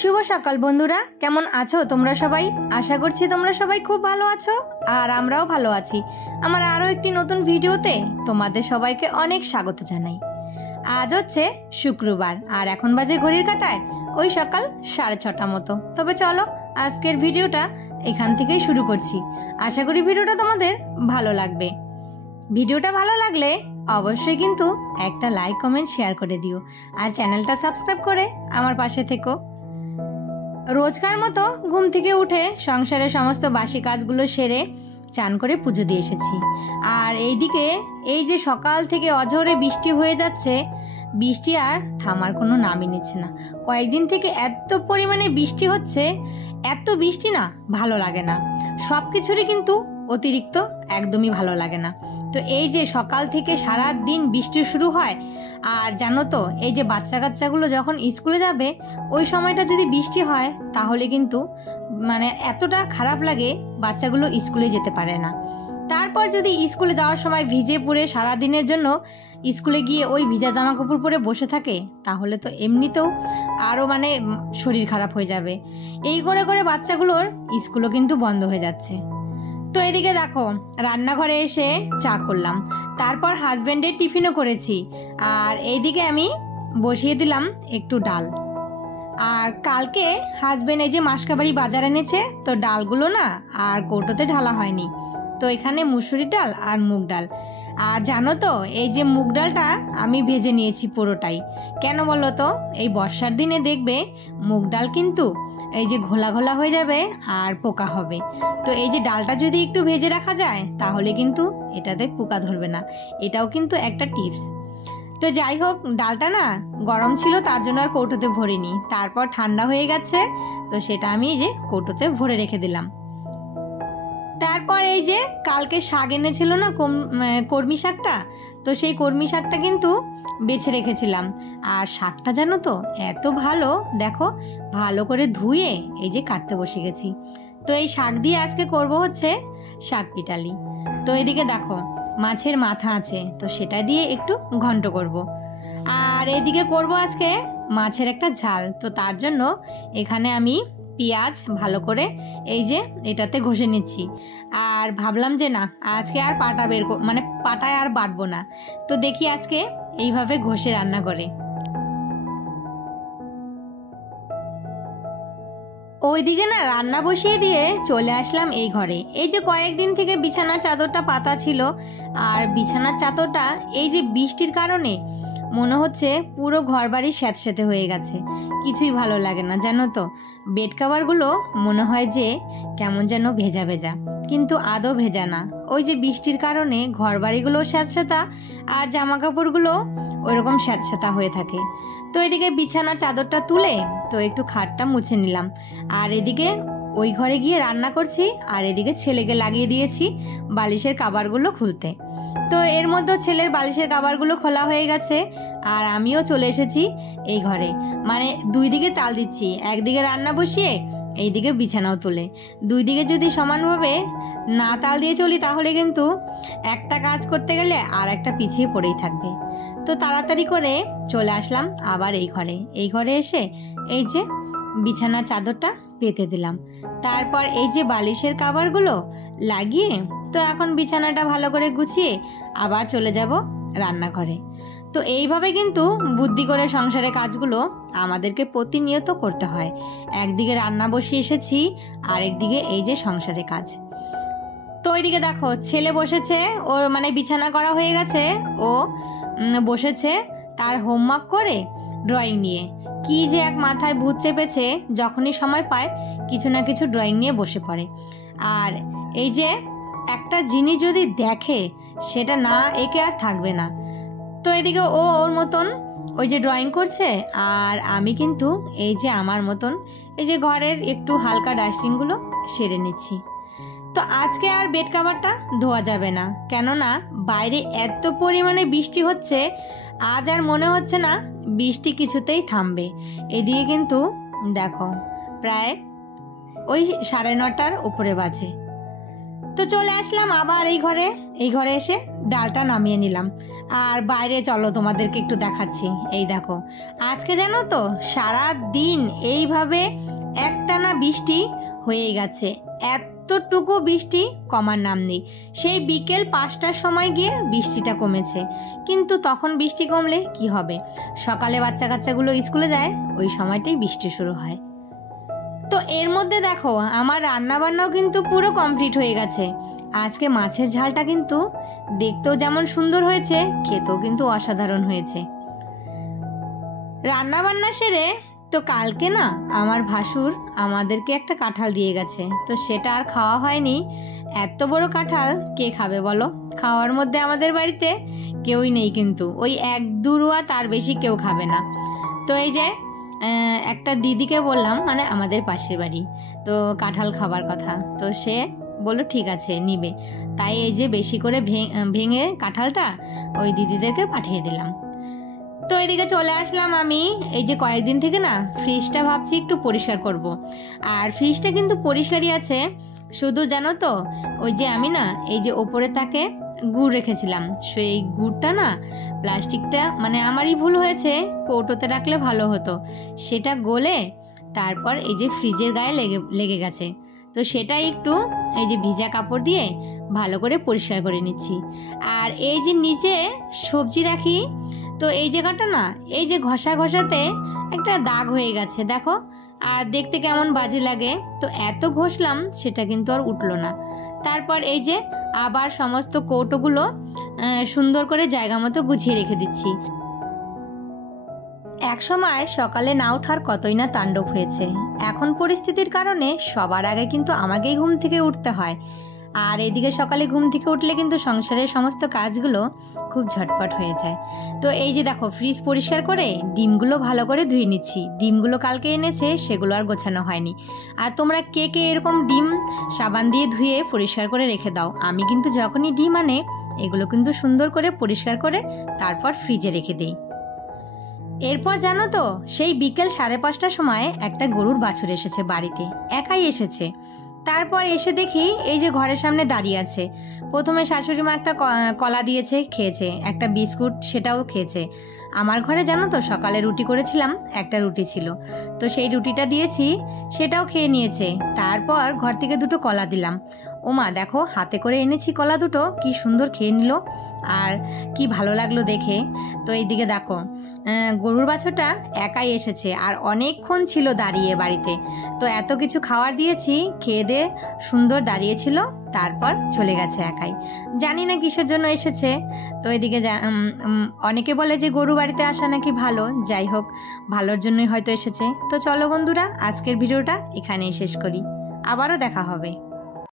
শুভ সকাল বন্ধুরা, কেমন আছো তোমরা সবাই? আশা করছি তোমরা সবাই খুব ভালো আছো আর আমরাও ভালো আছি। আমার আরও একটি নতুন ভিডিওতে তোমাদের সবাইকে অনেক স্বাগত জানাই। আজ হচ্ছে শুক্রবার আর এখন বাজে ঘড়ির কাঁটায় ওই সকাল 6:30 মতো। তবে চলো আজকের ভিডিওটা এখান থেকেই শুরু করছি। আশা করি ভিডিওটা তোমাদের ভালো লাগবে। ভিডিওটা ভালো লাগলে অবশ্যই কিন্তু একটা লাইক কমেন্ট শেয়ার করে দিও আর চ্যানেলটা সাবস্ক্রাইব করে আমার পাশে থেকো। রোজকার মতো ঘুম থেকে উঠে সংসারের সমস্ত বাসি কাজগুলো সেরে চান করে পুজো দিয়ে এসেছি। আর এইদিকে এই যে সকাল থেকে অঝোরে বৃষ্টি হয়ে যাচ্ছে, বৃষ্টি আর থামার কোনো নামই নিচ্ছে না। কয়েকদিন থেকে এত পরিমাণে বৃষ্টি হচ্ছে, এত বৃষ্টি না ভালো লাগে না। সব কিছুরই কিন্তু অতিরিক্ত একদমই ভালো লাগে না। তো এই যে সকাল থেকে সারা দিন বৃষ্টি শুরু হয়, আর জানো তো এই যে বাচ্চা কাচ্চাগুলো যখন স্কুলে যাবে ওই সময়টা যদি বৃষ্টি হয় তাহলে কিন্তু এতটা খারাপ লাগে, বাচ্চাগুলো স্কুলে যেতে পারে না। তারপর যদি স্কুলে যাওয়ার সময় ভিজে পুড়ে সারা দিনের জন্য স্কুলে গিয়ে ওই ভিজা জামা কাপড় পরে বসে থাকে তাহলে তো এমনিতেও আরও শরীর খারাপ হয়ে যাবে। এই করে করে বাচ্চাগুলোর স্কুলও কিন্তু বন্ধ হয়ে যাচ্ছে। তো এদিকে দেখো রান্নাঘরে এসে চা করলাম, তারপর হাজবেন্ডের টিফিনও করেছি, আর এইদিকে আমি বসিয়ে দিলাম একটু ডাল। আর কালকে হাজবেন্ড এই যে মাসকাবাড়ি বাজার এনেছে, তো ডালগুলো না আর কৌটোতে ঢালা হয়নি, তো এখানে মুসুরির ডাল আর মুগ ডাল। আর জানো তো এই যে মুগ ডালটা আমি ভেজে নিয়েছি পুরোটাই। কেন বলো তো, এই বর্ষার দিনে দেখবে মুগ ডাল কিন্তু এই যে ঘোলা ঘোলা হয়ে যাবে আর পোকা হবে। তো এই যে ডালটা যদি একটু ভেজে রাখা যায় তাহলে কিন্তু এটাতে পোকা ধরবে না। এটাও কিন্তু একটা টিপস। তো যাই হোক, ডালটা না গরম ছিল তার জন্য আর কৌটোতে ভরিনি, তারপর ঠান্ডা হয়ে গেছে তো সেটা আমি এই যে কৌটোতে ভরে রেখে দিলাম। তারপর এই যে কালকে শাক এনেছিল না কর্মী শাকটা, তো সেই কর্মী শাকটা কিন্তু বেছে রেখেছিলাম। আর শাকটা জানো তো এত ভালো, দেখো ভালো করে ধুয়ে এই যে কাটতে বসে গেছি। তো এই শাক দিয়ে আজকে করব হচ্ছে শাক পিটালি। তো এদিকে দেখো মাছের মাথা আছে, তো সেটা দিয়ে একটু ঘন্ট করব। আর এদিকে করব আজকে মাছের একটা ঝাল। তো তার জন্য এখানে আমি পেঁয়াজ ভালো করে এই যে এটাতে ঘষে নিচ্ছি। আর ভাবলাম যে না আজকে আর পাটায় আর বাটবো না, তো দেখি আজকে এইভাবে ঘষে রান্না করে। ওইদিকে না রান্না বসিয়ে দিয়ে চলে আসলাম এই ঘরে। এই যে কয়েকদিন থেকে বিছানার চাদরটা পাতা ছিল, আর বিছানার চাদরটা এই যে বৃষ্টির কারণে মনে হচ্ছে পুরো ঘর বাড়ি স্যাঁতস্যাঁতে হয়ে গেছে, কিছুই ভালো লাগে না জানো তো। বেড কাভারগুলো মনে হয় যে কেমন যেন ভেজা ভেজা, কিন্তু আদৌ ভেজা না। ওই যে বৃষ্টির কারণে ঘর বাড়িগুলো স্যাঁতস্যাঁতা আর জামা কাপড়গুলো ওইরকম স্যাঁতস্যাঁতা হয়ে থাকে। তো এদিকে বিছানার চাদরটা তুলে তো একটু খাটটা মুছে নিলাম, আর এদিকে ওই ঘরে গিয়ে রান্না করছি, আর এদিকে ছেলেকে লাগিয়ে দিয়েছি বালিশের কাভারগুলো খুলতে। তো এর মধ্যে ছেলের বালিশের কাভারগুলো খোলা হয়ে গেছে, আর আমিও চলে এসেছি এই ঘরে। দুই দিকে তাল দিচ্ছি, একদিকে রান্না বসিয়ে এইদিকে বিছানাও তুলে। দুই দিকে যদি সমানভাবে না তাল দিয়ে চলি তাহলে কিন্তু একটা কাজ করতে গেলে আর একটা পিছিয়ে পড়েই থাকবে। তো তাড়াতাড়ি করে চলে আসলাম আবার এই ঘরে এসে এই যে বিছানার চাদরটা পেতে দিলাম, তারপর এই যে বালিশের কাভারগুলো লাগিয়ে তো এখন বিছানাটা ভালো করে গুছিয়ে আবার চলে যাব রান্নাঘরে। তো এইভাবে কিন্তু বুদ্ধি করে সংসারের কাজগুলো আমাদেরকে প্রতিনিয়ত করতে হয়। একদিকে রান্না বসিয়ে এসেছি, আর একদিকে এই যে সংসারের কাজ। তো ওইদিকে দেখো ছেলে বসেছে, ওর বিছানা করা হয়ে গেছে, ও বসেছে তার হোমওয়ার্ক করে ড্রয়িং নিয়ে। কি যে এক মাথায় ভূত চেপেছে, যখনই সময় পায় কিছু না কিছু ড্রয়িং নিয়ে বসে পড়ে। আর এই যে একটা জিনিস যদি দেখে সেটা না এঁকে আর থাকবে না। তো এদিকে ও ওর মতন ওই যে ড্রয়িং করছে, আর আমি কিন্তু এই যে আমার মতন এই যে ঘরের একটু হালকা ডাস্টিংগুলো সেরে নিচ্ছি। তো আজকে আর বেড কাভারটা ধোয়া যাবে না, কেননা বাইরে এত পরিমাণে বৃষ্টি হচ্ছে, আজ আর মনে হচ্ছে না বৃষ্টি কিছুতেই থামবে। এদিকে কিন্তু দেখো প্রায় ওই 9:30 উপরে বাজে। তো চলে আসলাম আবার এই ঘরে এই ঘরে এসে ডালটা নামিয়ে নিলাম। আর বাইরে চলো তোমাদেরকে একটু দেখাচ্ছি। এই দেখো, আজকে জানো তো সারা দিন এইভাবে একটানা বৃষ্টি হয়ে গেছে। এতটুকু বৃষ্টি কমার নাম নেই। সেই বিকেল 5টার সময় গিয়ে বৃষ্টিটা কমেছে, কিন্তু তখন বৃষ্টি কমলে কি হবে, সকালে বাচ্চা কাচ্চাগুলো স্কুলে যায়, ওই সময়টাই বৃষ্টি শুরু হয়। তো এর মধ্যে দেখো আমার রান্না বান্নাও কিন্তু পুরো কমপ্লিট হয়ে গেছে। আজকে মাছের ঝালটা কিন্তু দেখতেও যেমন সুন্দর হয়েছে, খেতেও কিন্তু অসাধারণ হয়েছে। রান্না বান্না সেরে তো কালকে না আমার ভাসুর আমাদেরকে একটা কাঁঠাল দিয়ে গেছে, তো সেটা আর খাওয়া হয়নি। এত বড় কাঁঠাল কে খাবে বলো? খাওয়ার মধ্যে আমাদের বাড়িতে কেউই নেই, কিন্তু ওই 1-2 রুয়া, তার বেশি কেউ খাবে না। তো এই যে একটা দিদিকে বললাম, মানে আমাদের পাশের বাড়ি, তো কাঁঠাল খাবার কথা, তো সে বললো ঠিক আছে নিবে। তাই এই যে বেশি করে ভেঙে কাঁঠালটা ওই দিদিদেরকে পাঠিয়ে দিলাম। তো এদিকে চলে আসলাম আমি। এই যে কয়েকদিন থেকে না ফ্রিজটা ভাবছি একটু পরিষ্কার করব। আর ফ্রিজটা কিন্তু পরিষ্কারই আছে, শুধু জানো তো ওই যে আমি না এই যে ওপরে তাকে গুড় রেখেছিলাম, সেই গুড়টা না প্লাস্টিকটা, মানে আমারই ভুল হয়েছে, কৌটোতে রাখলে ভালো হতো, সেটা গলে তারপর এই যে ফ্রিজের গায়ে লেগে গেছে। তো সেটা একটু এই যে ভিজা কাপড় দিয়ে ভালো করে পরিষ্কার করে নিচ্ছি। আর এই যে নিচে সবজি রাখি, তো এই জায়গাটা না এই যে ঘষাতে একটা দাগ হয়ে গেছে দেখো, আর দেখতে কেমন বাজে লাগে। তো এত ঘষলাম সেটা কিন্তু আর উঠলো না। তারপর এই যে আবার সমস্ত কৌটোগুলো সুন্দর করে জায়গা মতো গুছিয়ে রেখে দিচ্ছি। এক সময় সকালে না ওঠার কতই না তাণ্ডব হয়েছে, এখন পরিস্থিতির কারণে সবার আগে কিন্তু আমাকেই ঘুম থেকে উঠতে হয়। আর এদিকে সকালে ঘুম থেকে উঠলে কিন্তু সংসারের সমস্ত কাজগুলো খুব ঝটপট হয়ে যায়। তো এই যে দেখো ফ্রিজ পরিষ্কার করে ডিমগুলো ভালো করে ধুয়ে নিচ্ছি। ডিমগুলো কালকে এনেছে, সেগুলো আর গোছানো হয়নি। আর তোমরা কে কে এরকম ডিম সাবান দিয়ে ধুয়ে পরিষ্কার করে রেখে দাও? আমি কিন্তু যখনই ডিম আনে এগুলো কিন্তু সুন্দর করে পরিষ্কার করে তারপর ফ্রিজে রেখে দিই। এরপর জানো তো সেই বিকেল 5:30টার সময় একটা গরুর বাছুর এসেছে বাড়িতে, একাই এসেছে। তারপর এসে দেখি এই যে ঘরের সামনে দাঁড়িয়ে আছে। প্রথমে শাশুড়ি মা একটা কলা দিয়েছে, খেয়েছে, একটা বিস্কুট সেটাও খেয়েছে। আমার ঘরে জানো তো সকালে রুটি করেছিলাম, একটা রুটি ছিল, তো সেই রুটিটা দিয়েছি, সেটাও খেয়ে নিয়েছে। তারপর ঘর থেকে 2টো কলা দিলাম। ওমা দেখো হাতে করে এনেছি কলা দুটো, কি সুন্দর খেয়ে নিল, আর কি ভালো লাগলো দেখে। তো এইদিকে দেখো গরুর বাছুরটা একাই এসেছে, আর অনেকক্ষণ ছিল দাঁড়িয়ে বাড়িতে। তো এত কিছু খাবার দিয়েছি, খেয়ে দিয়ে সুন্দর দাঁড়িয়েছিল, তারপর চলে গেছে একাই। জানি না কিসের জন্য এসেছে। তো এদিকে অনেকে বলে যে গরু বাড়িতে আসা নাকি ভালো, যাই হোক ভালোর জন্যই হয়তো এসেছে। তো চলো বন্ধুরা, আজকের ভিডিওটা এখানেই শেষ করি, আবারও দেখা হবে।